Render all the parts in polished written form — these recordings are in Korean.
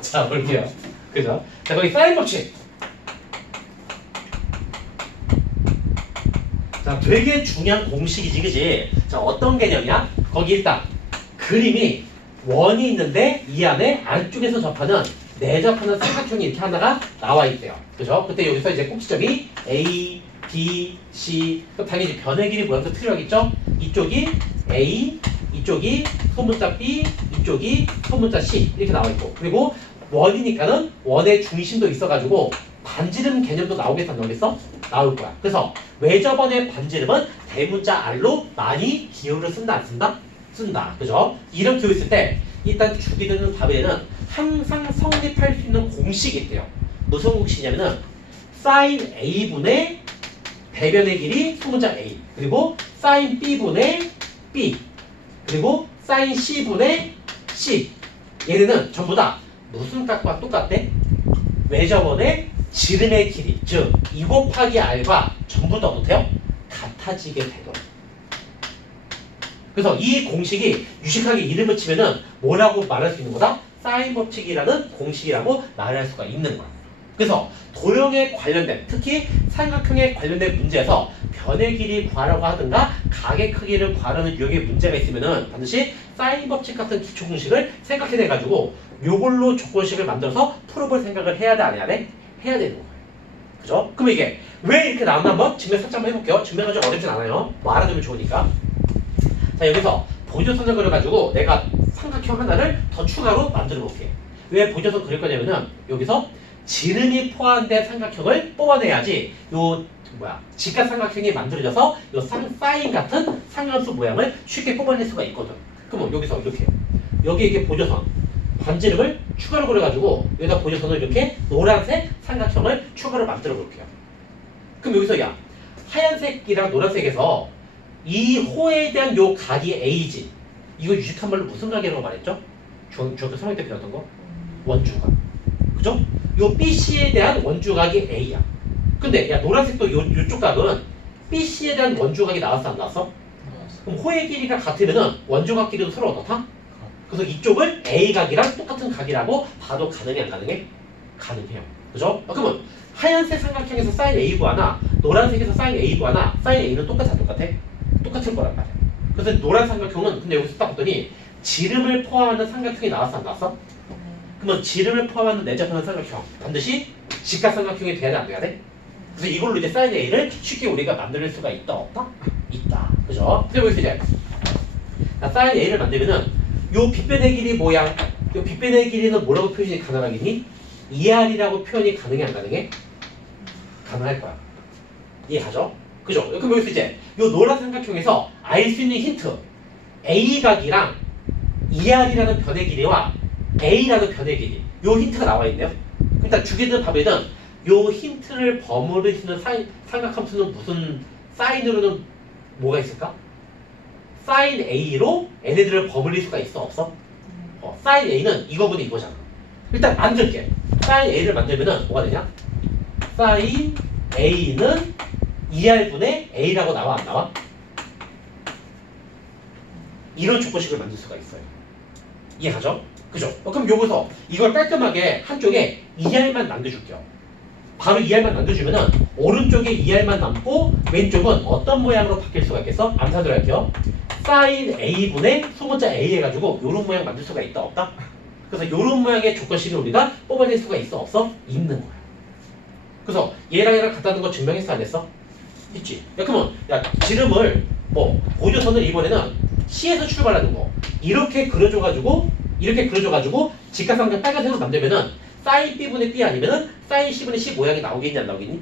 자, 볼게요. 그죠? 자, 거기 사인 법칙. 자, 되게 중요한 공식이지, 그지? 자, 어떤 개념이야? 거기 일단 그림이 원이 있는데 이 안에 안쪽에서 접하는 내접하는 삼각형이 이렇게 하나가 나와 있대요. 그죠? 그때 여기서 이제 꼭지점이 A, B, C. 그럼 당연히 변의 길이 모양도 틀려야겠죠? 이쪽이 A, 이쪽이 소문자 B, 이쪽이 소문자 C 이렇게 나와 있고, 그리고 원이니까는 원의 중심도 있어가지고 반지름 개념도 나오겠어, 안 나오겠어? 나올 거야. 그래서 외접원의 반지름은 대문자 R로 많이 기호를 쓴다, 안 쓴다? 쓴다. 그죠? 이런 기호 있을 때 일단 주게 되는 답에는 항상 성립할 수 있는 공식이 있대요. 무슨 공식이냐면은 사인 A분의 대변의 길이 소문자 A, 그리고 사인 B분의 B, 그리고 사인 C분의 C. 얘네는 전부 다 무슨 값과 똑같대? 외접원의 지름의 길이, 즉 2 곱하기 R과 전부 다 어때요? 같아지게 되도록. 그래서 이 공식이 유식하게 이름을 치면은 뭐라고 말할 수 있는 거다? 사인 법칙이라는 공식이라고 말할 수가 있는 거야. 그래서 도형에 관련된, 특히 삼각형에 관련된 문제에서 변의 길이 구하라고 하든가 각의 크기를 구하라는 유형의 문제가 있으면은 반드시 사인 법칙 같은 기초 공식을 생각해내가지고 요걸로 조건식을 만들어서 풀어볼 생각을 해야 돼, 안 해야 돼? 해야 되는 거예요. 그죠? 그럼 이게 왜 이렇게 나왔나 한번 증명 살짝 한번 해볼게요. 증명은 좀 어렵진 않아요. 뭐 알아두면 좋으니까. 자, 여기서 보조선을 그려가지고 내가 삼각형 하나를 더 추가로 만들어 볼게. 왜 보조선 그릴 거냐면은 여기서 지름이 포함된 삼각형을 뽑아내야지 요 직각 삼각형이 만들어져서 요 사인 같은 상함수 모양을 쉽게 뽑아낼 수가 있거든. 그러면 여기서 이렇게 여기 이렇게 보조선 반지름을 추가로 그려가지고 여기다 보조선을 이렇게 노란색 삼각형을 추가로 만들어 볼게요. 그럼 여기서 야 하얀색이랑 노란색에서 이 호에 대한 요 각이 A지. 이거 유식한 말로 무슨 각이라고 말했죠? 중학교 3학년 때 배웠던 거? 원주각. 그죠? 요 BC에 대한 원주각이 A야. 근데 야 노란색도 요쪽 각은 BC에 대한 원주각이 나왔어, 안 나왔어? 그럼 호의 길이가 같으면은 원주각 길이도 서로 어떻다? 그래서 이쪽을 A각이랑 똑같은 각이라고 봐도 가능해, 안 가능해? 가능해요. 그죠? 그러면 하얀색 삼각형에서 사인 A 구하나 노란색에서 사인 A 구하나 사인 A는 똑같아, 안 똑같아? 똑같을 거란 말이야. 그래서 노란 삼각형은 근데 여기서 딱 봤더니 지름을 포함하는 삼각형이 나왔어, 안 나왔어? 그러면 지름을 포함하는 내접하는 삼각형 반드시 직각 삼각형이 돼야 돼, 안 돼야 돼? 그래서 이걸로 이제 사인 A를 쉽게 우리가 만들 수가 있다, 없다? 있다. 그죠? 근데 여기서 이제 사인 A를 만들면은 요 빗변의 길이 모양, 요 빗변의 길이는 뭐라고 표현이 가능하겠니? 2R이라고 표현이 가능해, 안 가능해? 가능할 거야. 이해가죠? 그죠? 그럼 여기서 이제 요 노란 삼각형에서 알 수 있는 힌트 A각이랑 2R이라는 변의 길이와 A라는 변의 길이 요 힌트가 나와 있네요. 일단 주기든 답이든 요 힌트를 버무릴 수 있는 삼각함수는 무슨 사인으로는 뭐가 있을까? 사인 A로 얘네들을 버무릴 수가 있어, 없어? 사인 A는 이거분의 이거잖아. 일단 만들게. 사인 A를 만들면은 뭐가 되냐? 사인 A는 2R분의 A라고 나와, 안 나와? 이런 조건식을 만들 수가 있어요. 이해가죠? 그죠? 그럼 여기서 이걸 깔끔하게 한쪽에 2R만 남겨줄게요. 바로 2R만 남겨주면은 오른쪽에 2R만 남고 왼쪽은 어떤 모양으로 바뀔 수가 있겠어? 암산을 할게요. 사인 A분의 소문자 A 해가지고 요런 모양 만들 수가 있다, 없다? 그래서 요런 모양의 조건식을 우리가 뽑아낼 수가 있어, 없어? 있는 거야. 그래서 얘랑 얘랑 같다는 거 증명했어, 안 했어? 했지. 야, 그러면 야 지름을 뭐 보조선을 이번에는 C에서 출발하는 거 이렇게 그려줘가지고 직각삼각형 빨간색으로 만들면은 사인 B분의 B 아니면은 사인 C분의 C 모양이 나오겠니, 안 나오겠니?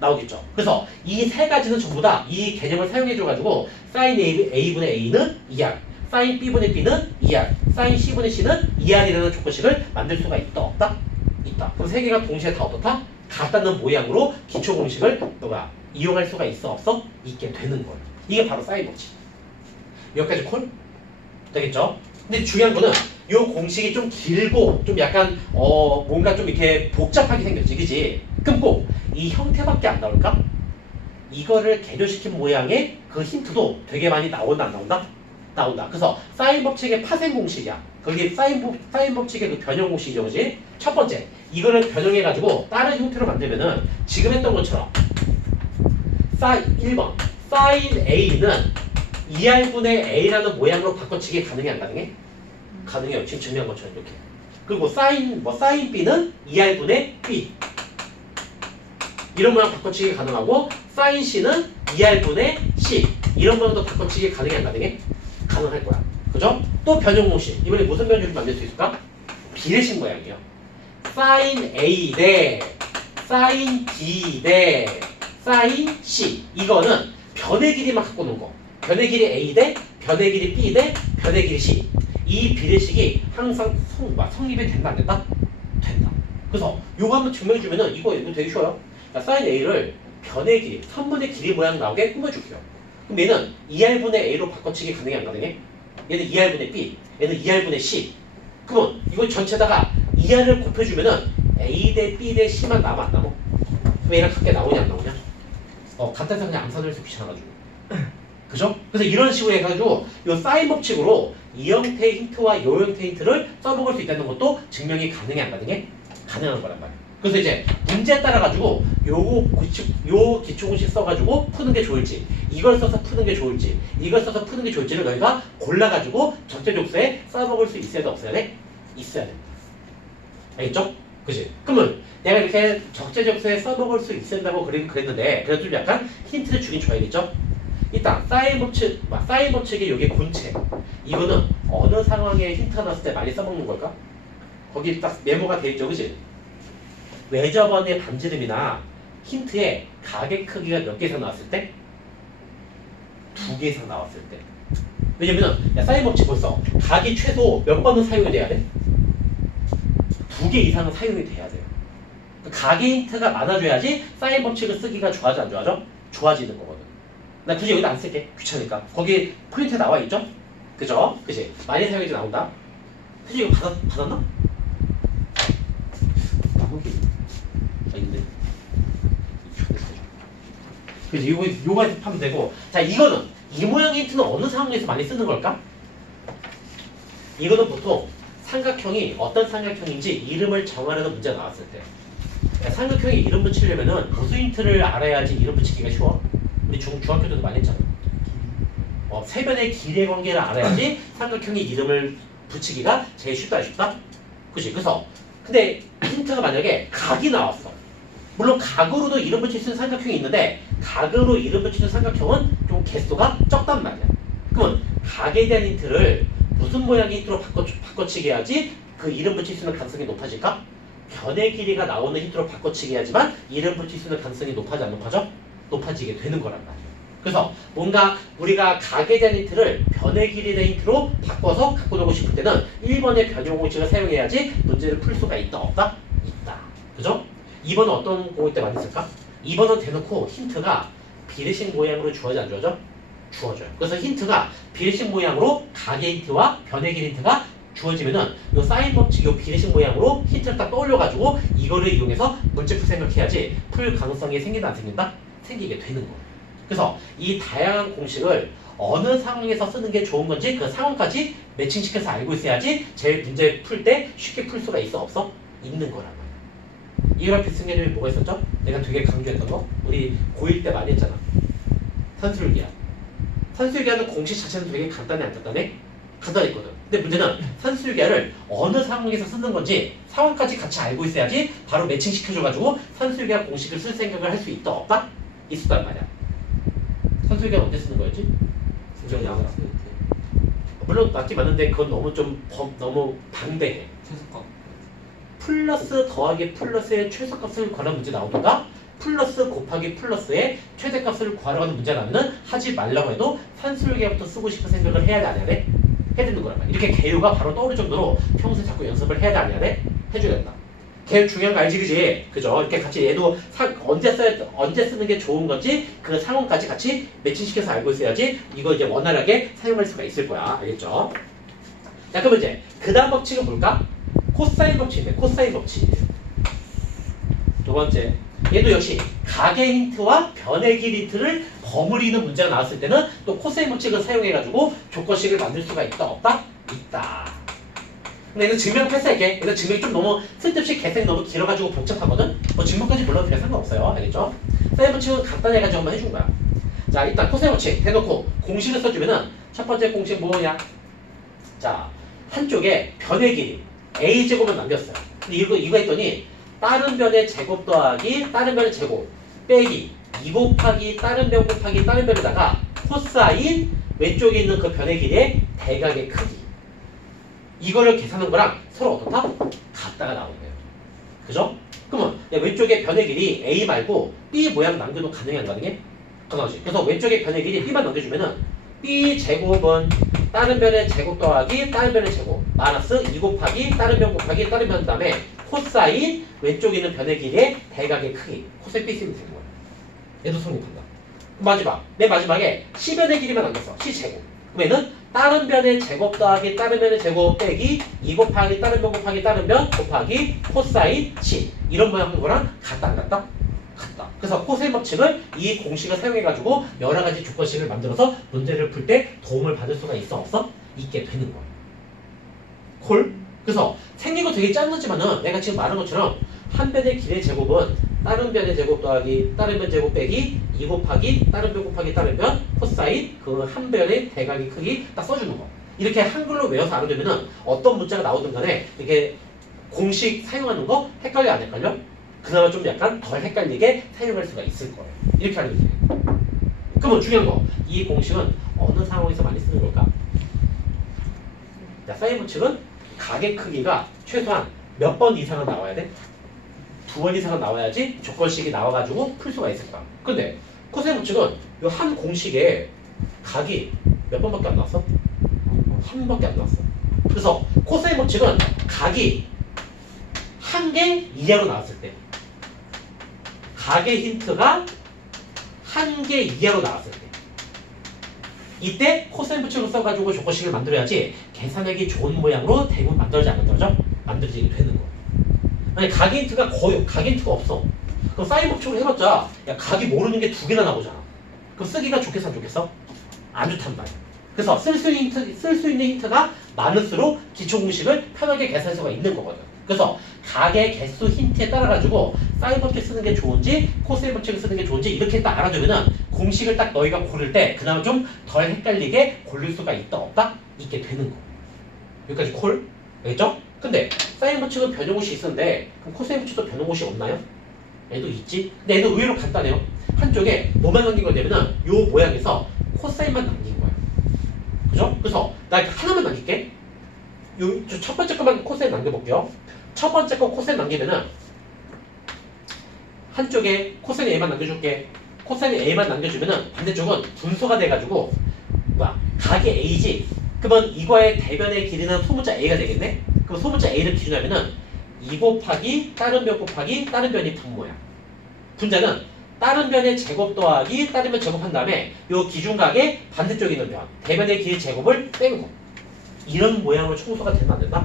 나오겠죠. 그래서 이 세 가지는 전부 다 이 개념을 사용해줘가지고 사인 A분의 A는 2R, 사인 B분의 B는 2R, 사인 C분의 C는 2R이라는 조건식을 만들 수가 있다, 없다? 있다. 그럼 세 개가 동시에 다 어떻다? 같다는 모양으로 기초 공식을 너가 이용할 수가 있어, 없어? 있게 되는 거예요. 이게 바로 사인 법칙. 여기까지 콜? 되겠죠? 근데 중요한 거는 이 공식이 좀 길고 좀 약간 뭔가 좀 이렇게 복잡하게 생겼지, 그지? 그럼 꼭 이 형태밖에 안 나올까? 이거를 개조시킨 모양의 그 힌트도 되게 많이 나온다, 안 나온다? 나온다. 그래서 사인 법칙의 파생 공식이야. 거기 사인 법칙의 그 변형 공식이죠, 그지? 첫 번째, 이거를 변형해가지고 다른 형태로 만들면은 지금 했던 것처럼 1번 사인 A는 2R분의 A라는 모양으로 바꿔치기 가능해 안 가능해? 가능해요. 지금 증명한 것처럼 이렇게. 그리고 사인 B는 2R분의 B 이런 모양 바꿔치기 가능하고 사인 C는 2R분의 C 이런 모양도 바꿔치기 가능해 안 가능해? 가능할 거야. 그죠? 또 변형 공식. 이번에 무슨 변형을 만들 수 있을까? 비례식 모양이에요. 사인 A 대 사인 B 대 사인 C 이거는 변의 길이만 갖고 노는 거. 변의 길이 A 대 변의 길이 B 대 변의 길이 C 이 비례식이 항상 성립이 된다 안 된다? 된다. 그래서 요거 한번 증명해주면은 이거 되게 쉬워요. 그러니까 사인 A를 변의 길이 3분의 길이 모양 나오게 꾸며줄게요. 그럼 얘는 2R분의 A로 바꿔치기 가능해 안 가능해? 얘는 2R분의 B 얘는 2R분의 C 그러면 이거 전체다가 2R을 곱해주면은 A 대 B 대 C만 남아 안 남아? 그럼 얘랑 같게 나오냐 안 나오냐? 같다 해서 그냥 암산을 해서 귀찮아가지고 그죠? 그래서 이런 식으로 해가지고 이 사인 법칙으로 이 형태의 힌트와 이 형태의 힌트를 써먹을 수 있다는 것도 증명이 가능해 안 가능해? 가능한 거란 말이야. 그래서 이제 문제에 따라가지고 요 기초공식 써가지고 푸는 게 좋을지 이걸 써서 푸는 게 좋을지 이걸 써서 푸는 게 좋을지를 너희가 골라가지고 적재적소에 써먹을 수 있어야 돼 없어야 돼? 있어야 돼. 알겠죠? 그치? 그러면 내가 이렇게 적재적소에 써먹을 수 있어야 된다고 그랬는데 그래도 좀 약간 힌트를 주긴 줘야겠죠? 일단 사인 법칙이 여기 본체 이거는 어느 상황에 힌트가 나왔을 때 많이 써먹는 걸까? 거기 딱 메모가 돼 있죠, 그치? 외접원의 반지름이나 힌트에 각의 크기가 몇 개 이상 나왔을 때? 2개 이상 나왔을 때. 왜냐면은 사인 법칙 벌써 각이 최소 몇 번은 사용이 돼야 돼? 2개 이상은 사용이 돼야 돼요. 각의 힌트가 많아져야지 사인 법칙을 쓰기가 좋아져 안 좋아져? 좋아지는 거거든. 나 굳이 여기다 안 쓸게. 귀찮으니까. 거기 포인트에 나와 있죠? 그죠? 그치? 많이 사용해서 나온다. 사실 이거 받았나? 있는데. 그치? 요거 하면 되고. 자, 이거는 이 모양 힌트는 어느 상황에서 많이 쓰는 걸까? 이거는 보통 삼각형이 어떤 삼각형인지 이름을 정하려는 문제가 나왔을 때 삼각형에 이름 붙이려면은 무슨 힌트를 알아야지 이름 붙이기가 쉬워? 우리 중학교 때도 많이 했잖아. 세변의 길이의 관계를 알아야지 삼각형의 이름을 붙이기가 제일 쉽다 쉽다? 그치? 그래서 근데 힌트가 만약에 각이 나왔어. 물론 각으로도 이름 붙일 수 있는 삼각형이 있는데 각으로 이름 붙이는 삼각형은 좀 개수가 적단 말이야. 그러면 각에 대한 힌트를 무슨 모양의 힌트로 바꿔치기 해야지 그 이름 붙일 수 있는 가능성이 높아질까? 변의 길이가 나오는 힌트로 바꿔치기 해야지만 이름 붙일 수 있는 가능성이 높아지 안 높아져? 높아지게 되는 거란 말이야. 그래서 뭔가 우리가 각에 대한 힌트를 변의 길이에 대한 힌트로 바꿔서 갖고 놀고 싶을 때는 1번의 변형 공식을 사용해야지 문제를 풀 수가 있다 없다? 있다. 그죠? 2번은 어떤 공일 때 많이 쓸까? 2번은 대놓고 힌트가 비례식 모양으로 주어져 안 주어져? 주어져요. 그래서 힌트가 비례식 모양으로 각의 힌트와 변의 길이 힌트가 주어지면은 요 사인 법칙 요 비례식 모양으로 힌트를 딱 떠올려가지고 이거를 이용해서 문제 풀 생각해야지 풀 가능성이 생긴다 안 생긴다? 생기게 되는 거예요. 그래서 이 다양한 공식을 어느 상황에서 쓰는 게 좋은 건지 그 상황까지 매칭시켜서 알고 있어야지 제일 문제 풀 때 쉽게 풀 수가 있어 없어? 있는 거란 말이야. 이거랑 비슷한 개념이 뭐가 있었죠? 내가 되게 강조했던 거? 우리 고1 때 많이 했잖아. 산술기하. 산술기하는 공식 자체는 되게 간단해 안 간단해? 간단했거든. 근데 문제는 산술기하를 어느 상황에서 쓰는 건지 상황까지 같이 알고 있어야지 바로 매칭시켜줘가지고 산술기하 공식을 쓸 생각을 할 수 있다 없다? 있었단 말이야. 산술기하는 언제 쓰는 거였지? 물론 맞긴 맞는데 그건 너무 너무 방대해. 최소값. 플러스 더하기 플러스의 최소값을 구하는 문제 나오던가 플러스 곱하기 플러스의 최대값을 구하라는 문제 나오면 하지 말라고 해도 산술기하부터 쓰고 싶은 생각을 해야 돼 안 해야 돼? 해야 되는 거란 말이야. 이렇게 개요가 바로 떠오를 정도로 평소에 자꾸 연습을 해야 돼 안 해야 돼? 해줘야 된다. 개요 중요한 거 알지 그지? 그죠? 이렇게 같이 얘도 언제 쓰는 게 좋은 건지 그 상황까지 같이 매칭시켜서 알고 있어야지 이거 이제 원활하게 사용할 수가 있을 거야. 알겠죠? 자 그럼 이제 그 다음 법칙은 뭘까? 코사인 법칙인데 코사인 법칙. 두 번째. 얘도 역시 각의 힌트와 변의 길이 힌트를 버무리는 문제가 나왔을 때는 또 코사인 법칙을 사용해가지고 조건식을 만들 수가 있다 없다? 있다. 근데 이거 증명 패스할게. 이거 증명이 좀 너무 쓸데없이 개색 너무 길어가지고 복잡하거든. 뭐 증명까지 몰라도 그냥 상관없어요. 알겠죠? 사인 법칙은 간단해가지고 한번 해준 거야. 자, 일단 코사인 법칙 대놓고 공식을 써주면은 첫 번째 공식 뭐냐? 자, 한쪽에 변의 길이 a 제곱을 남겼어요. 근데 이거 했더니 다른 변의 제곱 더하기 다른 변의 제곱 빼기 2 곱하기 다른 변 곱하기 다른 변에다가 코사인 왼쪽에 있는 그 변의 길이의 대각의 크기 이거를 계산한 거랑 서로 어떻다? 같다가 나오는 거예요. 그죠? 그러면 왼쪽에 변의 길이 a 말고 b 모양 남겨도 가능해 안 가능해? 가능하지. 그래서 왼쪽에 변의 길이 b만 남겨주면은 b 제곱은 다른 변의 제곱 더하기 다른 변의 제곱 마이너스 2 곱하기 다른 변 곱하기 다른 변 다음에 코사인 왼쪽에 있는 변의 길이의 대각의 크기 코사인 b 쓰면 되는 거야. 얘도 성립한다. 마지막 내 마지막에 c변의 길이만 남겼어. c 제곱. 그러면은 다른 변의 제곱 더하기 다른 변의 제곱 빼기 2 곱하기 다른 변 곱하기 다른 변 곱하기 코사인 c 이런 모양 한 거랑 같다 안 같다? 같다. 그래서 코사인 법칙을 이 공식을 사용해가지고 여러 가지 조건식을 만들어서 문제를 풀 때 도움을 받을 수가 있어 없어? 있게 되는 거야. 콜? 그래서 생긴 거 되게 짧지만은 내가 지금 말한 것처럼 한 변의 길의 제곱은 다른 변의 제곱 더하기 다른 변 제곱 빼기 2 곱하기 다른 변 곱하기 다른 변 코사인 그 한 변의 대각의 크기 딱 써주는 거. 이렇게 한글로 외워서 알아두면은 어떤 문자가 나오든 간에 이렇게 공식 사용하는 거 헷갈려 안 헷갈려? 그나마 좀 약간 덜 헷갈리게 사용할 수가 있을 거예요. 이렇게 알면 돼요. 그러면 중요한 거, 이 공식은 어느 상황에서 많이 쓰는 걸까? 자, 사인 법칙은 각의 크기가 최소한 몇 번 이상은 나와야 돼? 2번 이상은 나와야지 조건식이 나와가지고 풀 수가 있을 거야. 근데 코사인 법칙은 이 한 공식에 각이 몇 번밖에 안 나왔어? 한 번밖에 안 나왔어. 그래서 코사인 법칙은 각이 한 개 이하로 나왔을 때 각의 힌트가 한 개 이하로 나왔을 때 이때 코사인 법칙을 써가지고 조건식을 만들어야지 계산하기 좋은 모양으로 대부분 만들어지 안 만들어져? 만들어지게 되는 거야. 아니 각의 힌트가 거의 각의 힌트가 없어. 그럼 사인 법칙으로 해봤자 야 각이 모르는 게 2개나 나오잖아. 그럼 쓰기가 좋겠어 안 좋겠어? 안 좋단 말이야. 그래서 쓸 수 있는 힌트가 많을수록 기초 공식을 편하게 계산할 수가 있는 거거든. 그래서 각의 개수 힌트에 따라 가지고 사인 법칙 쓰는 게 좋은지 코사인 법칙을 쓰는 게 좋은지 이렇게 딱 알아두면은 공식을 딱 너희가 고를 때 그나마 좀 덜 헷갈리게 고를 수가 있다 없다 있게 되는 거. 여기까지 콜? 알겠죠? 근데 사인 법칙은 변형공식이 있었는데 그럼 코사인 법칙도 변형공식 없나요? 얘도 있지. 근데 얘도 의외로 간단해요. 한쪽에 뭐만 남긴 거냐면은 요 모양에서 코사인만 남긴 거야. 그죠? 그래서 나 이렇게 하나만 남길게. 요 첫 번째 거만 코사인 남겨볼게요. 첫 번째 거 코사인 남기면은 한쪽에 코사인 A만 남겨줄게. 코사인 A만 남겨주면은 반대쪽은 분소가 돼가지고 뭐야 각의 A지. 그러면 이거의 대변의 길이는 소문자 A가 되겠네? 그럼 소문자 A를 기준으로 하면은 2 곱하기 다른 변 곱하기 다른 변이 분모야. 분자는 다른 변의 제곱 더하기 다른 변 제곱한 다음에 요 기준각의 반대쪽에 있는 변 대변의 길이 제곱을 뺀 거. 이런 모양으로 청소가 되면 안 된다?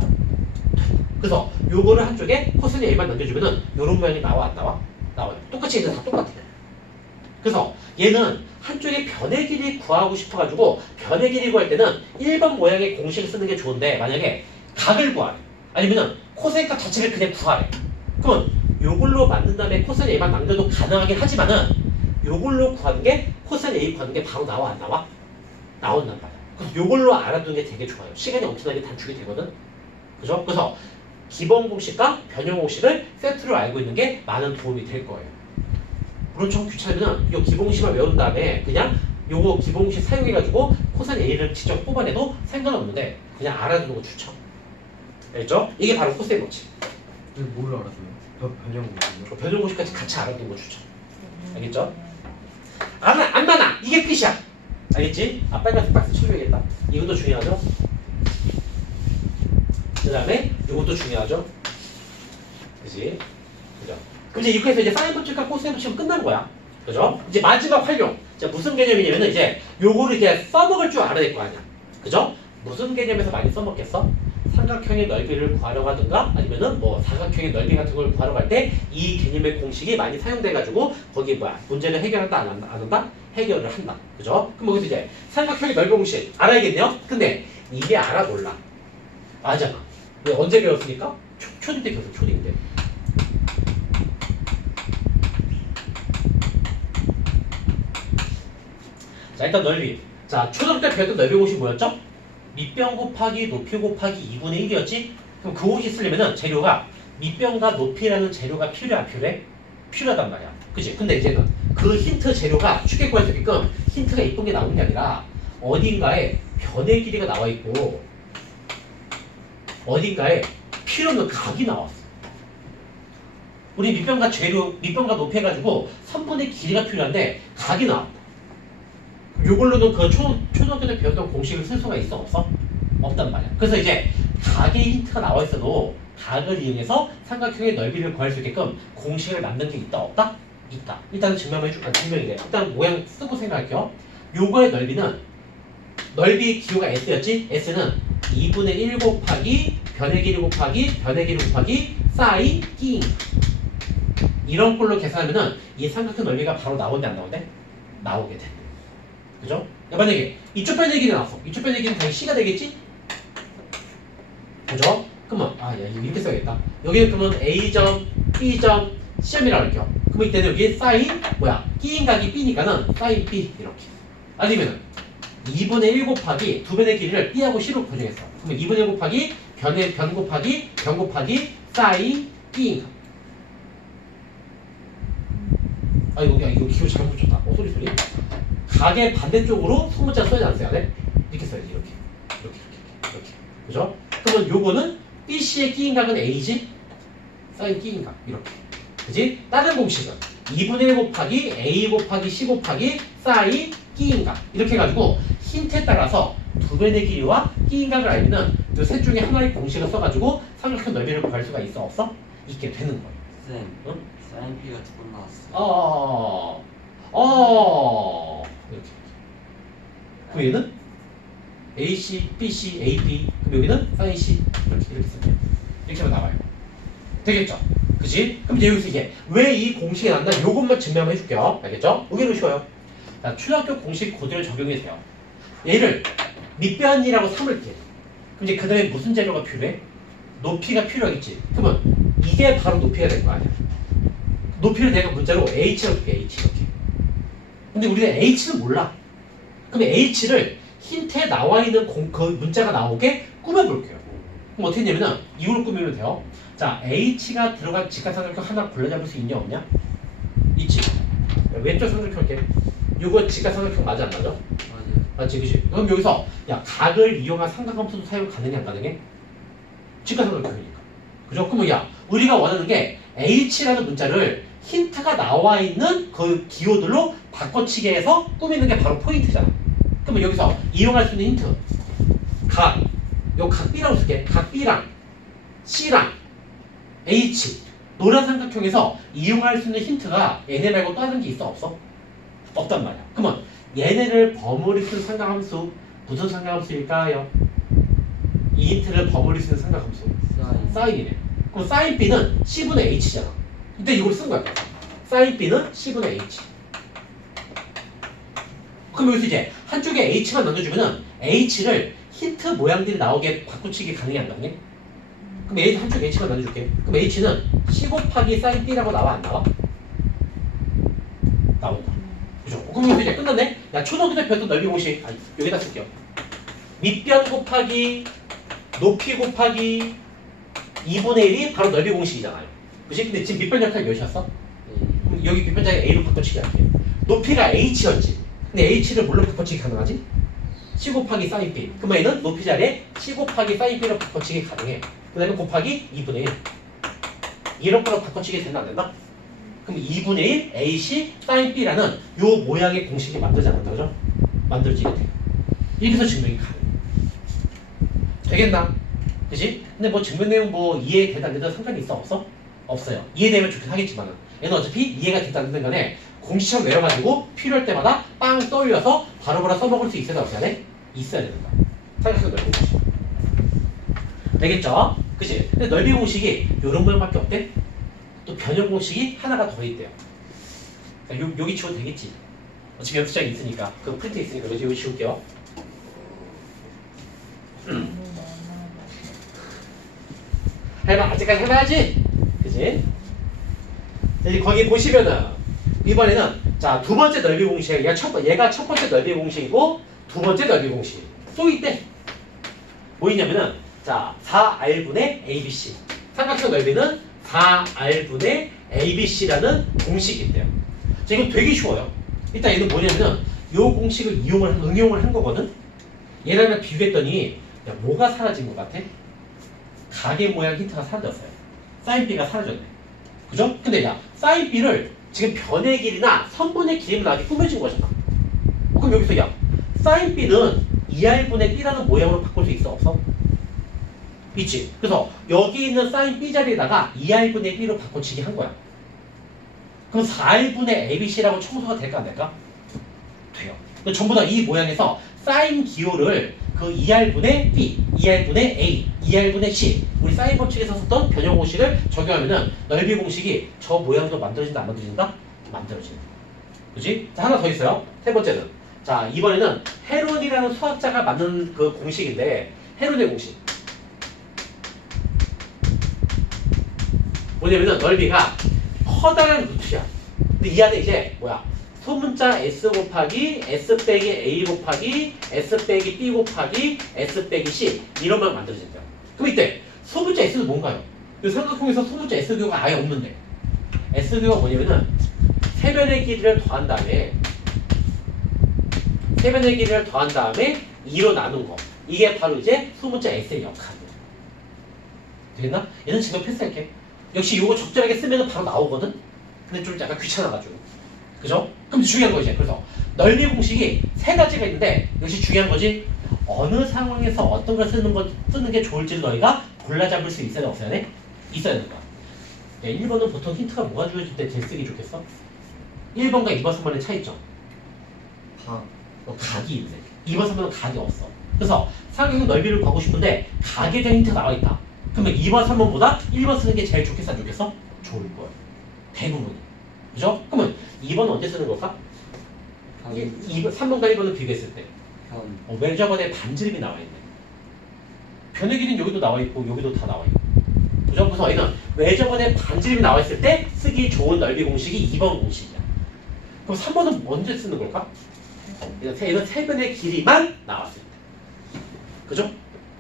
그래서 요거를 한쪽에 코사인 A만 남겨주면은 요런 모양이 나와 안 나와? 나와요. 똑같이 얘는 다 똑같아요. 그래서 얘는 한쪽에 변의 길이 구하고 싶어가지고 변의 길이 구할 때는 1번 모양의 공식을 쓰는 게 좋은데 만약에 각을 구하래 아니면은 코사인 값 자체를 그냥 구하래 그러면 요걸로 만든 다음에 코사인 A만 남겨도 가능하긴 하지만은 요걸로 구하는 게 코사인 A 구하는 게 바로 나와 안 나와? 나온단 말이야. 그래서 요걸로 알아두는 게 되게 좋아요. 시간이 엄청나게 단축이 되거든. 그죠? 그래서 기본 공식과 변형 공식을 세트로 알고 있는 게 많은 도움이 될 거예요. 물론 좀 귀찮으면 요 기본 공식만 외운 다음에 그냥 요거 기본 공식 사용해가지고 코사인 A를 직접 뽑아내도 상관없는데 그냥 알아두는 거 추천. 알겠죠? 이게 바로 코사인 법칙. 뭘 알아줘요? 변형 공식이요? 변형 공식까지 같이 알아두는 거 추천. 알겠죠? 안 많아. 이게 끝이야. 알겠지? 빨간색 박스 쳐줘야겠다. 이것도 중요하죠? 그 다음에 이것도 중요하죠? 그지? 그죠? 그럼 이제 이렇게 해서 이제 사인 법칙과 코사인 법칙은 끝난 거야. 그죠? 이제 마지막 활용. 자, 무슨 개념이냐면은 이제 요거를 이제 써먹을 줄 알아야 될 거 아니야. 그죠? 무슨 개념에서 많이 써먹겠어? 삼각형의 넓이를 구하려고 하든가 아니면은 뭐 사각형의 넓이 같은 걸 구하려고 할 때 이 개념의 공식이 많이 사용돼가지고 거기 뭐야 문제를 해결한다 안 한다? 해결을 한다. 그죠? 그럼 거기서 이제 삼각형의 넓이 공식 알아야겠네요? 근데 이게 알아 몰라. 맞아. 언제 배웠습니까? 초딩 때 배웠어. 초딩 때. 자, 일단 넓이. 자, 초등학교 때 배웠던 넓이 공식 뭐였죠? 밑변 곱하기 높이 곱하기 2분의 1이었지? 그럼 그 공식 쓰려면은 재료가 밑변과 높이라는 재료가 필요해, 안 필요해? 필요하단 말이야. 그치? 근데 이제는 그 힌트 재료가 쉽게 구할 수 있게끔 힌트가 이쁜 게 나오는 게 아니라 어딘가에 변의 길이가 나와 있고 어딘가에 필요 없는 각이 나왔어. 우리 밑변과 재료, 밑변과 높이 해가지고 3분의 길이가 필요한데 각이 나왔다. 요걸로는 그 초등학교 때 배웠던 공식을 쓸 수가 있어? 없어? 없단 말이야. 그래서 이제 각의 힌트가 나와 있어도 각을 이용해서 삼각형의 넓이를 구할 수 있게끔 공식을 만든 게 있다? 없다? 있다. 일단은 증명이래. 일단 모양 쓰고 생각할게요. 요거의 넓이는 넓이 기호가 S였지? S는 2분의 1 곱하기 변의 길이 곱하기 변의 길이 곱하기 사인 끼 이런 꼴로 계산하면은 이 삼각형 넓이가 바로 나오는데 안 나오는데? 나오게 돼. 그죠? 만약에 이쪽 변의 길이 나왔어. 이쪽 변의 길이는 당연히 C가 되겠지? 그죠? 그러면 이렇게 써야겠다. 여기는 그러면 A점, B점, C점이라고 할게요. 그러면 이때는 여기 사인 끼인 각이 B니까는 사인 B 이렇게. 아니면은 2분의 1 곱하기 두 변의 길이를 B하고 C로 고정했어. 그러면 2분의 1 곱하기 변 곱하기 변 곱하기 사인 B인 각. 이거 기호 잘못 붙였다. 소리. 각의 반대쪽으로 소문자 써야지 안 써야 돼? 이렇게 써야지. 이렇게. 그죠? 그러면 요거는 BC의 끼인 각은 A지? 사인 끼인 각. 이렇게. 그지? 다른 공식은 2분의 1 곱하기 A 곱하기 C 곱하기 사인 끼인 각. 이렇게 해가지고 힌트에 따라서 두 변의 길이와 끼인 각을 알면은 이 셋 중에 하나의 공식을 써가지고 삼각형 넓이를 구할 수가 있어? 없어? 있게 되는 거예요. 쌤, 응? 사인 P가 두 번 나왔어. 이렇게. 그럼 얘는 AC, BC, AP. 그럼 여기는 사인 C. 이렇게 쓰면 이렇게 하면 나와요. 되겠죠? 그치? 그럼 이제 여기서 이게 왜 이 공식이 난다? 요것만 증명해 줄게요. 알겠죠? 여기는 쉬워요. 자, 초등학교 공식 그대로 적용해주세요. 얘를 밑변이라고 삼을게. 그럼 이제 그 다음에 무슨 재료가 필요해? 높이가 필요하겠지. 그러면 이게 바로 높이가 될 거 아니야. 높이를 내가 문자로 H라고 줄게. H 이렇게. 근데 우리는 H는 몰라. 그럼 H를 힌트에 나와 있는 그 문자가 나오게 꾸며볼게요. 그럼 어떻게 했냐면은 이걸로 꾸미면 돼요. 자, H가 들어간 직각삼각형 하나 골라잡을 수 있냐 없냐? 있지. 왼쪽 삼각형 할게. 이거 직각삼각형 맞아 안 맞아? 맞아요. 맞지, 그치? 그럼 여기서 각을 이용한 삼각함수도 사용 가능해 안 가능해? 직각삼각형이니까. 그죠? 그러면 우리가 원하는 게 H라는 문자를 힌트가 나와 있는 그 기호들로 바꿔치기 해서 꾸미는 게 바로 포인트잖아. 그러면 여기서 이용할 수 있는 힌트 각, 요 각 B라고 쓸게. 각 B랑 C랑 H 노란 삼각형에서 이용할 수 있는 힌트가 얘네 말고 다른 게 있어? 없어? 없단 말이야. 그러면 얘네를 버무릴 수 있는 삼각함수 무슨 삼각함수일까요? 이 힌트를 버무릴 수 있는 삼각함수 사인이네. 그럼 사인 B는 C분의 H잖아. 이때 이걸 쓴 거야. 사인 B는 C분의 H. 그럼 여기서 이제 한쪽에 H만 남겨주면은 H를 힌트 모양들이 나오게 바꾸치기 가능해 안 가능해? 그럼 A 한쪽 H만 남겨줄게. 그럼 H는 C 곱하기 사인 B라고 나와 안 나와? 나온다. 그죠? 그럼 여기서 이제 끝났네? 초등학교 때 배웠던 넓이 공식 여기다 쓸게요. 밑변 곱하기 높이 곱하기 2분의 1이 바로 넓이 공식이잖아요. 그치? 근데 지금 밑변 역할 몇이었어? 그럼 여기 밑변 자리에 A로 바꿔치기 할게요. 높이가 H였지. 근데 H를 뭘로 바꿔치기 가능하지? C 곱하기 사인 B. 그러면 얘는 높이 자리에 C 곱하기 사인 B로 바꿔치기 가능해. 그 다음에 곱하기 2분의 1. 이런 거로 바꿔치기 된다 안 된다? 그럼 2분의 1 AC 사인 B라는 요 모양의 공식이 만들지 않는다. 그죠? 만들어지게 돼. 이래서 증명이 가능해. 되겠나? 그치? 근데 뭐 증명 내용 뭐 이해되다 안 되다 상관이 있어? 없어? 없어요. 이해되면 좋긴 하겠지만은 얘는 어차피 이해가 됐다 안 되는 간에 공식처럼 내려가지고 필요할 때마다 빵 떠올려서 바로바로 써먹을 수 있어야 없어야 돼? 있어야 되는 거야. 삼각형 넓이 공식. 되겠죠? 그치? 근데 넓이 공식이 요런 모양밖에 없대? 또 변형 공식이 하나가 더 있대요. 여기 지워도 되겠지? 어차피 연습장이 있으니까 그 프린트 있으니까 여기 지울게요. 아직까지 해봐야지. 그지? 자, 이제 거기 보시면은 이번에는 자, 두 번째 넓이 공식. 얘가 첫 번째 넓이 공식이고 두 번째 넓이 공식. 또 있대. 뭐 있냐면은 자, 4R분의 ABC. 삼각형 넓이는 4R분의 ABC라는 공식이 있대요. 자, 이건 되게 쉬워요. 일단 얘는 뭐냐면은 요 공식을 응용을 한 거거든. 얘랑 비교했더니 야, 뭐가 사라진 것 같아? 가게 모양 힌트가 사라졌어요. 사인 B가 사라졌네. 그죠? 근데 야, 사인 B를 지금 변의 길이나 선분의 길이만 나게 꾸며진 거잖아. 그럼 여기서 야, 사인 B는 2R분의 B라는 모양으로 바꿀 수 있어? 없어? 있지. 그래서 여기 있는 사인 B 자리에다가 2R분의 B로 바꿔치기 한 거야. 그럼 4R분의 ABC라고 청소가 될까 안 될까? 돼요. 전부 다 이 모양에서 사인 기호를 그 2R분의 B, 2R분의 A, 2R분의 C 우리 사인 법칙에서 썼던 변형 공식을 적용하면은 넓이 공식이 저 모양도 만들어진다 안 만들어진다? 만들어진다. 그치? 자, 하나 더 있어요. 세 번째는 자, 이번에는 헤론이라는 수학자가 만든 그 공식인데 헤론의 공식 뭐냐면은 넓이가 커다란 루트야. 근데 이 안에 이제 뭐야? 소문자 S 곱하기 S 빼기 A 곱하기 S 빼기 B 곱하기 S 빼기 C 이런만 만들어진대요. 그럼 이때 소문자 S는 뭔가요? 이 삼각형에서 소문자 S교가 아예 없는데 S교가 뭐냐면은 세변의 길이를 더한 다음에 2로 나눈 거 이게 바로 이제 소문자 S의 역할이에요. 되겠나? 얘는 지금 패스할게. 역시 이거 적절하게 쓰면 바로 나오거든? 근데 좀 약간 귀찮아가지고. 그죠? 그럼 중요한 거지. 그래서 넓이 공식이 세 가지가 있는데 역시 중요한 거지. 어느 상황에서 어떤 걸 쓰는 게 좋을지를 너희가 골라 잡을 수 있어야 돼? 없어야 돼? 있어야 되는 거야. 1번은 보통 힌트가 뭐가 주어질 때 제일 쓰기 좋겠어? 1번과 2번, 3번의 차이점. 각이 있네. 2번, 3번은 각이 없어. 그래서 삼각형 넓이를 구하고 싶은데 각에 대한 힌트가 나와 있다. 그러면 2번, 3번보다 1번 쓰는 게 제일 좋겠어? 안 좋겠어? 좋을 거야. 대부분이. 그죠? 그러면 2번은 언제 쓰는 걸까? 2번, 3번과 1번을 비교했을 때. 외접원에 반지름이 나와 있네. 변의 길이는 여기도 나와 있고 여기도 다 나와 있고. 그죠? 그래서 얘는 외접원에 반지름이 나와 있을 때 쓰기 좋은 넓이 공식이 2번 공식이야. 그럼 3번은 언제 쓰는 걸까? 얘는 세변의 길이만 나왔을 때. 그죠?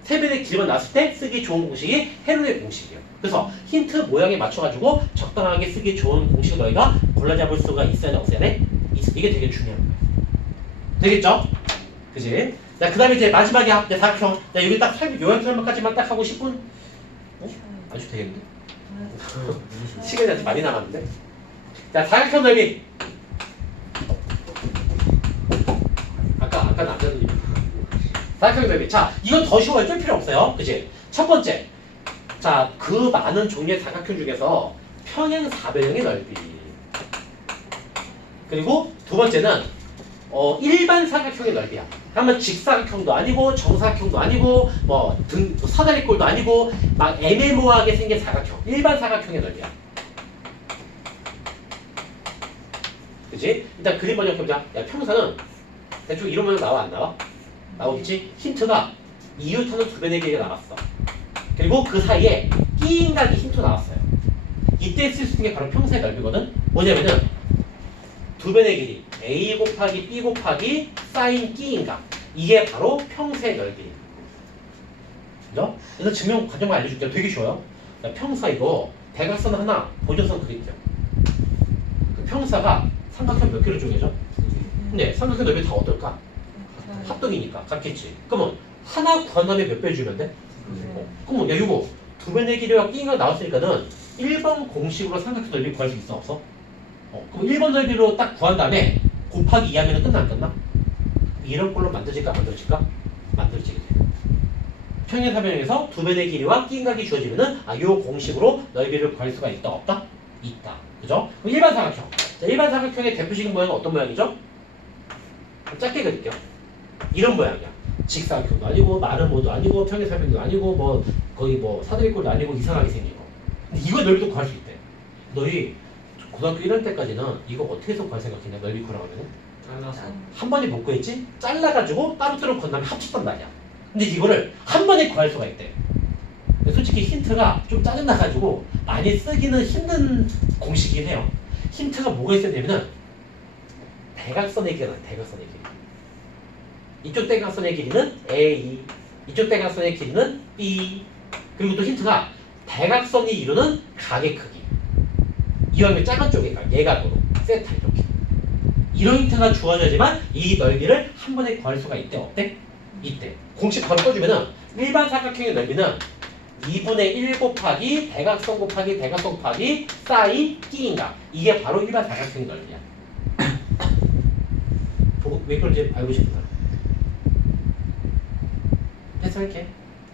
세변의 길이만 나왔을 때 쓰기 좋은 공식이 헤론의 공식이에요. 그래서 힌트 모양에 맞춰가지고 적당하게 쓰기 좋은 공식을 너희가 골라잡을 수가 있어야 돼? 없어야 돼? 이게 되게 중요한 거예요. 되겠죠? 그지? 자, 그 다음에 이제 마지막이야. 내 사각형. 자, 여기 딱 요약 설명까지만 딱 하고 10분? 어? 아주 되겠는데? 시간이 아주 많이 남았는데? 자, 사각형 넓이. 아까는 안 되는 사각형 넓이. 자, 이건 더 쉬워요. 쫄 필요 없어요. 그지? 첫 번째. 자, 그 많은 종류의 사각형 중에서 평행 사변형의 넓이. 그리고 두 번째는 일반 사각형의 넓이야. 그러면 직사각형도 아니고 정사각형도 아니고 뭐 사다리꼴도 아니고 막 애매모호하게 생긴 사각형. 일반 사각형의 넓이야. 그치? 일단 그림 번역해보자. 야, 평사는 대충 이런 모양 나와 안 나와? 나오겠지? 힌트가 2루터는 두 배의 길이가 나왔어. 그리고 그 사이에 끼인각이 힌트 나왔어요. 이때 쓸 수 있는 게 바로 평사의 넓이거든? 뭐냐면은 두 배의 길이 A 곱하기 B 곱하기 사인 끼인각 이게 바로 평사의 넓이. 그죠? 그래서 증명 과정만 알려줄게요. 되게 쉬워요. 자, 평사 이거 대각선 하나 보조선 그릴게요. 그 평사가 삼각형 몇 개로 쪼개져? 근데 삼각형 넓이 다 어떨까? 합동이니까 같겠지. 그러면 하나 구한 다음에 몇 배 주면 돼? 그러면 야 이거 두 배의 길이와 끼인각 나왔으니까는 1번 공식으로 삼각형 넓이 구할 수 있어? 없어? 그럼 1번 넓이로 딱 구한 다음에 곱하기 2 하면 끝나 안 끝나? 이런 걸로 만들어질까 만들어질까? 만들어지게 돼. 평행사변형에서 두 배의 길이와 끼인각이 주어지면은 요 공식으로 넓이를 구할 수가 있다 없다? 있다. 그죠? 그럼 일반 사각형. 자, 일반 사각형의 대표적인 모양은 어떤 모양이죠? 짧게 그릴게요. 이런 모양이야. 직사각형도 아니고 마름모도 아니고 평행사변도 아니고 뭐 거의 뭐 사다리꼴도 아니고 이상하게 생긴 거. 근데 이거 넓이도 구할 수 있대. 너희 고등학교 1학년 때까지는 이거 어떻게 해서 구할 생각했냐? 넓이 구하면은 잘라서 한 번에 못 구했지? 잘라가지고 따로따로 건 다음에 합쳤단 말이야. 근데 이거를 한 번에 구할 수가 있대. 근데 솔직히 힌트가 좀 짜증나가지고 많이 쓰기는 힘든 공식이긴 해요. 힌트가 뭐가 있어야 되면은 대각선의 길이가 나와요. 대각선의 길이. 이쪽 대각선의 길이는 A, 이쪽 대각선의 길이는 B. 그리고 또 힌트가 대각선이 이루는 각의 크기. 이왕이면 작은 쪽에 각, 예각으로 세타 이렇게. 이런 힌트가 주어져야지만 이 넓이를 한 번에 구할 수가 있대. 없대? 이때. 공식 바로 써주면은 일반 삼각형의 넓이는 2분의 1 곱하기 대각선 곱하기 대각선 곱하기 사인 끼인각. 이게 바로 일반 삼각형의 넓이야. 보고 왜 그런지 알고 싶은 사람. 패스할게.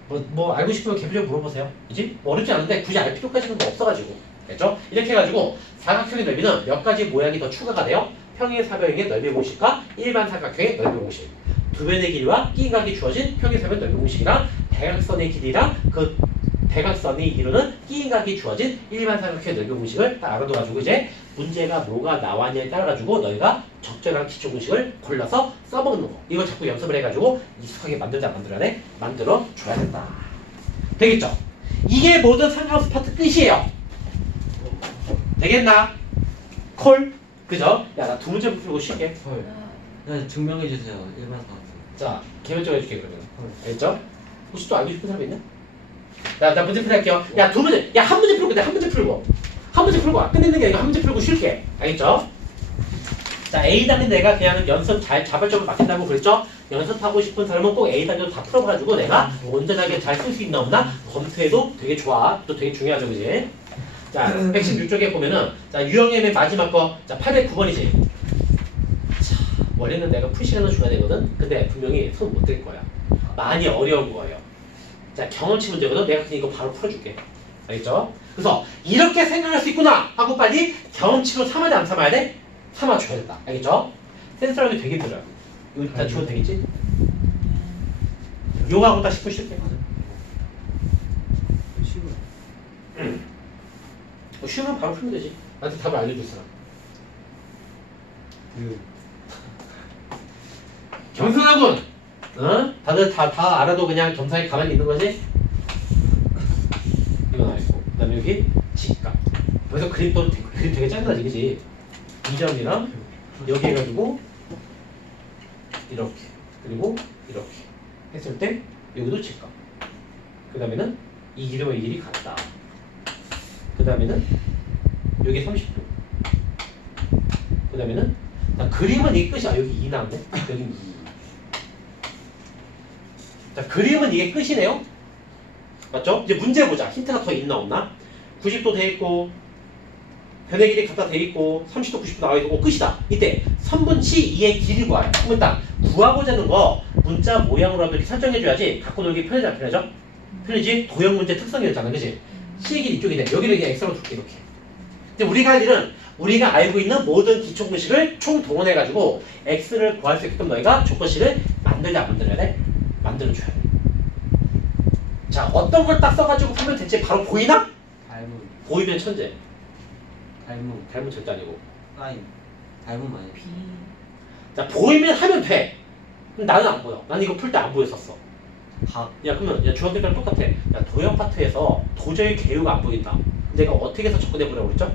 뭐 알고 싶으면 개별적으로 물어보세요. 그지? 뭐 어렵지 않은데 굳이 알 필요까지는 뭐 없어가지고. 됐죠? 이렇게 해가지고 사각형의 넓이는 몇 가지 모양이 더 추가가 돼요. 평행 사변형의 넓이 공식과 일반 삼각형의 넓이 공식. 두 변의 길이와 끼인각이 주어진 평행 사변 넓이 공식이랑 대각선의 길이랑 그 대각선이 이루는 끼인각이 주어진 일반 삼각형의 넓이 공식을 딱 알아둬가지고 이제 문제가 뭐가 나왔냐에 따라가지고 너희가 적절한 기초 공식을 골라서 써먹는 거. 이거 자꾸 연습을 해가지고 익숙하게 만들자 만들어야 돼. 만들어 줘야 된다. 되겠죠? 이게 모든 삼각함수 파트 끝이에요. 되겠나? 콜? 그죠? 야, 나 두 문제 풀고 쉴게. 헐. 네, 증명해 주세요. 일반 사각형. 자, 개별적으로 해줄게 그러면. 알겠죠? 혹시 또 알고 싶은 사람 있나? 나 문제 풀게 할게요. 야, 두 문제. 야, 한 문제 풀고 돼. 한 문제 풀고. 한 문제 풀고. 끝내는 게 아니고 한 문제 풀고 쉴게. 알겠죠? 자, A 단계 내가 그냥 연습 잘 자발적으로 맡긴다고 그랬죠? 연습하고 싶은 사람은 꼭 A 단계로 다 풀어가지고 내가 온전하게 잘 쓸 수 있나 없나 검토해도 되게 좋아. 또 되게 중요하죠, 그지? 자, 116쪽에 보면은 자, 유형의 맨 마지막 거. 자, 809번이지. 자, 원래는 내가 풀 시간을 줘야 되거든. 근데 분명히 손 못 댈 거야. 많이 어려운 거예요. 자, 경험치 문제거든. 내가 그냥 이거 바로 풀어줄게. 알겠죠? 그래서 이렇게 생각할 수 있구나 하고 빨리 경험치로 삼아야 돼, 안 삼아야 돼? 삼아줘야겠다. 알겠죠? 센스라기 되게 힘들어요. 이거 다 주면 되겠지? 요거하고 다 10분 쉴게. 쉬우면 바로 풀면 되지. 나한테 답을 알려줄 사람. 겸손하군! 어? 다들 다 알아도 그냥 겸손히 가만히 있는 거지? 이건 알고. 그 다음에 여기 직각. 그래서 그림 되게 짧다지, 그지? 이 점이랑 여기 해가지고 이렇게. 그리고 이렇게. 했을 때 여기도 직각. 그 다음에는 이 길이와 이 길이 같다. 그 다음에는 여기 30도. 그 다음에는 그림은 이게 끝이야. 여기 2 나왔네. 여기 2. 자, 그림은 이게 끝이네요. 맞죠? 이제 문제 보자. 힌트가 더 있나 없나? 90도 돼 있고 변의 길이 갖다 돼 있고 30도 90도 나와 있고 끝이다. 이때 3분치 2의 길이 구하래. 그러면 딱 구하고자 하는 거 문자 모양으로라도 이렇게 설정해줘야지 갖고 놀기 편하지 안 편하죠? 편하지? 도형 문제 특성이었잖아. 그지? C의 길이 이쪽이 돼. 여기를 그냥 X로 둘게 이렇게. 근데 우리가 할 일은 우리가 알고 있는 모든 기초 공식을 총 동원해가지고 X를 구할 수 있게끔 너희가 조건식을 만들어야 돼? 만들어줘야 돼. 자, 어떤 걸 딱 써가지고 풀면 대체 바로 보이나? 닮음. 보이면 천재. 닮음 절대 아니고. 사인. 닮음 아니야. 자, 보이면 하면 돼. 그럼 나는 안 보여. 나는 이거 풀 때 안 보였었어. 각. 야, 그러면 야, 중학교 때랑 똑같아. 야, 도형 파트에서 도저히 개요가 안 보인다. 내가 어떻게 해서 접근해보라고 그랬죠?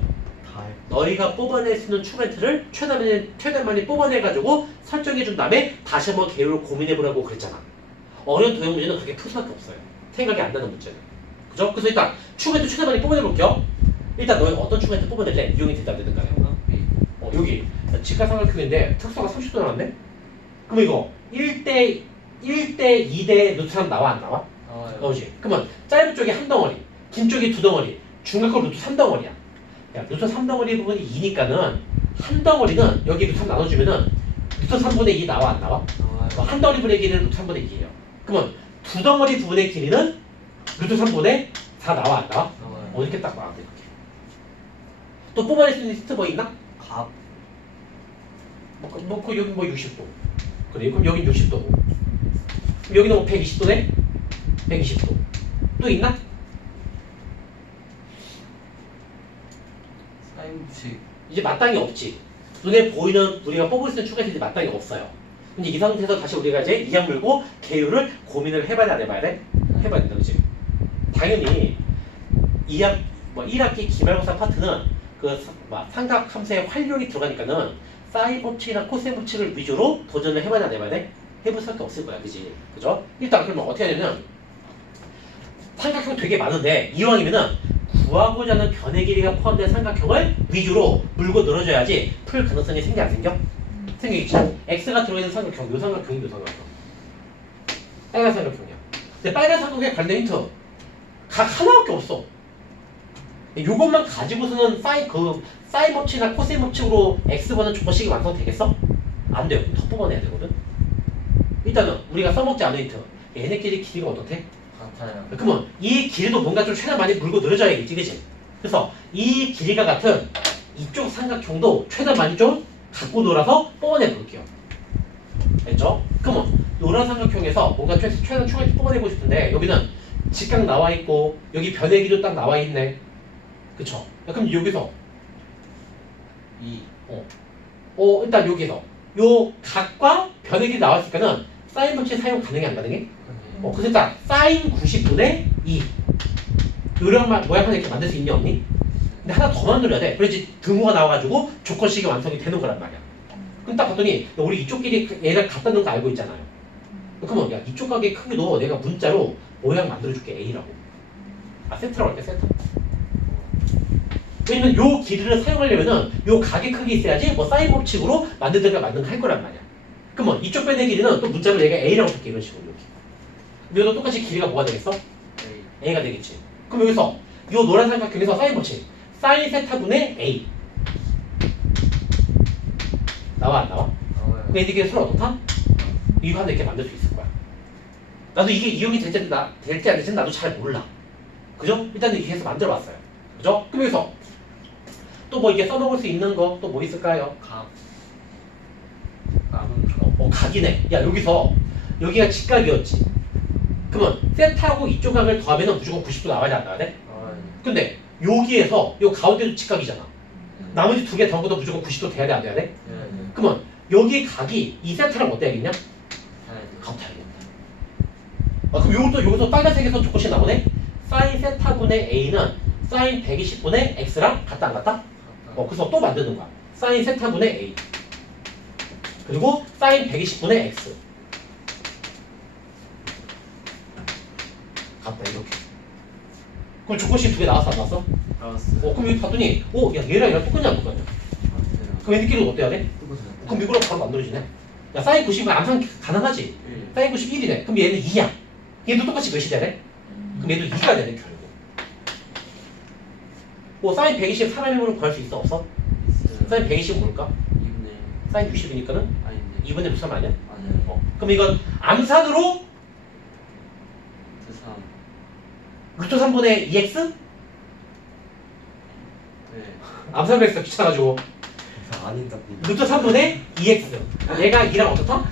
너희가 뽑아낼 수 있는 추멘트를 최대한 많이 뽑아내가지고 설정해준 다음에 다시 한번 개요를 고민해보라고 그랬잖아. 어려운 도형 문제는 그렇게 풀 수밖에 없어요. 생각이 안 나는 문제는. 그죠? 그래서 일단 추멘트 최대한 많이 뽑아내볼게요. 일단 너희 어떤 추멘트 뽑아낼래? 유형이 된다 안 되는가요? 여기 직각삼각형인데 특수가 30도 나왔네? 그럼 이거 1대 2대 루트 3 나와 안 나와? 나오지. 그러면 짧은 쪽이 한 덩어리, 긴 쪽이 두 덩어리, 중간거 루트 3덩어리야. 야, 루트 3덩어리 부분이 2니까는 한 덩어리는 여기 루트 3 나눠주면은 루트 3분의 2 나와 안 나와? 한 덩어리 분의 길이는 루트 3분의 2예요. 그러면 두 덩어리 부분의 길이는 루트 3분의 4 나와 안 나와? 어떻게 딱 나와? 이렇게. 또 뽑아낼 수 있는 힌트 뭐 있나? 각. 여기 60도. 그래, 그럼 여긴 60도고. 그럼 여기는 뭐 120도네? 120도. 또 있나? 사인 부식. 이제 마땅히 없지. 눈에 보이는 우리가 뽑을 수 있는 추가들이 마땅히 없어요. 근데 이 상태에서 다시 우리가 이제 이악 물고 개요를 고민을 해봐야 돼, 안 해봐야 돼? 해봐야 된다, 그치? 당연히 1학기 기말고사 파트는 삼각 함수의 활용이 들어가니까는 사인 법칙이나 코사인 법칙을 위주로 도전을 해봐야 내봐야 돼? 해볼 수밖에 없을 거야, 그지? 그죠? 일단 그러면 어떻게 하냐면 삼각형 되게 많은데 이왕이면은 구하고자 하는 변의 길이가 포함된 삼각형을 위주로 물고 늘어줘야지 풀 가능성이 생겨 안 생겨? 생기겠지. x가 들어있는 삼각형, 요 삼각형이 요 삼각형. 빨간 삼각형이야. 근데 빨간 삼각형에 관련된 힌트 각 하나밖에 없어. 요것만 가지고서는 사인 법칙이나 코사인 법칙으로 x번은 조건식이 완성되겠어? 안 돼요. 더 뽑아내야 되거든. 일단은 우리가 써먹지 않은 힌트. 얘네끼리 길이가 어떻대? 같아요. 그러면 이 길이도 뭔가 좀 최대한 많이 물고 늘어져야겠지, 그치? 그래서 이 길이가 같은 이쪽 삼각형도 최대한 많이 좀 갖고 놀아서 뽑아내 볼게요. 됐죠? 그러면 노란 삼각형에서 뭔가 최대한 추가해서 뽑아내고 싶은데 여기는 직각 나와 있고 여기 변의 길이도 딱 나와 있네. 그쵸? 야, 그럼 여기서 2. 일단 여기서 요 각과 변의 길이 나왔으니까는 사인 법칙 사용 가능해 안 가능해? 그래서 일단 사인 90분의 2 요령 모양 하나 이렇게 만들 수 있니 없니? 근데 하나 더 만들어야 돼. 그래야지 등호가 나와가지고 조건식이 완성이 되는 거란 말이야. 그럼 딱 봤더니 우리 이쪽끼리 얘를 갖다 놓은 거 알고 있잖아요. 그러면 야 이쪽 가게 크기도 내가 문자로 모양 만들어줄게 A라고. 세트라고 할게 세트. 왜냐면 요 길이를 사용하려면은 요 가게 크기 있어야지 사인 법칙으로 만들든가 말든가 할 거란 말이야. 그러면 이쪽 변의 길이는 또 문자로 얘가 A라고 할게 이런 식으로 이렇게. 여기도 똑같이 길이가 뭐가 되겠어? A가 되겠지. 그럼 여기서 요 노란 삼각형에서 사인 법칙 사인 세타분의 A 나와 안 나와? 나와요. 그 얘네끼리 서로 어떻다? 이거 하나 이렇게 만들 수 있을 거야. 나도 이게 이용이 될지 안 될지는 나도 잘 몰라. 그죠? 일단 이렇게 해서 만들어 봤어요. 그죠? 그럼 여기서 또 뭐 이렇게 써먹을 수 있는 거 또 뭐 있을까요? 각. 남은 각이네. 야 여기서 여기가 직각이었지. 그러면 세타하고 이쪽 각을 더하면 무조건 90도 나와야 안 나와야 돼? 나와요. 근데 여기에서 요 가운데도 직각이잖아. 나머지 두 개 더하고도 무조건 90도 돼야 돼 안 돼야 돼? 네. 그러면 여기 각이 이 세타랑 어때야겠냐? 네. 같아야겠다. 그럼 요것도 여기서 빨간색에서 조금씩 나오네? 사인 세타분의 A는 사인 120분의 X랑 같다 안 같다? 그래서 또 만드는 거야. 사인 세타분의 A 그리고 사인 120분의 X 같다 이렇게. 그럼 조건식 두 개 나왔어 안 나왔어? 나왔어요. 그럼 여기 봤더니 야 얘랑 얘랑 똑같냐 안 똑같냐? 맞아요. 그럼 얘네끼리 어때야 돼? 똑같아요. 그럼 이거랑 바로 만들어지네. 야 사인 90은 암산 가능하지? 네. 사인 91이네. 그럼 얘는 2야. 얘도 똑같이 몇이 되네? 그럼 얘도 2가 되네 결국. 사인 120 사람 힘으로 구할 수 있어 없어? 있어요. 사인 120은 뭘까? 2분의 사인 60이니까는 아닌데. 2분의 3 아니야? 맞아요. 그럼 이건 암산으로 그 3. 루트 3분의 2x? 네. 암산을 했어 귀찮아가지고 아닌답니다. 루트 3분의 2x 얘가 2랑 어떻다?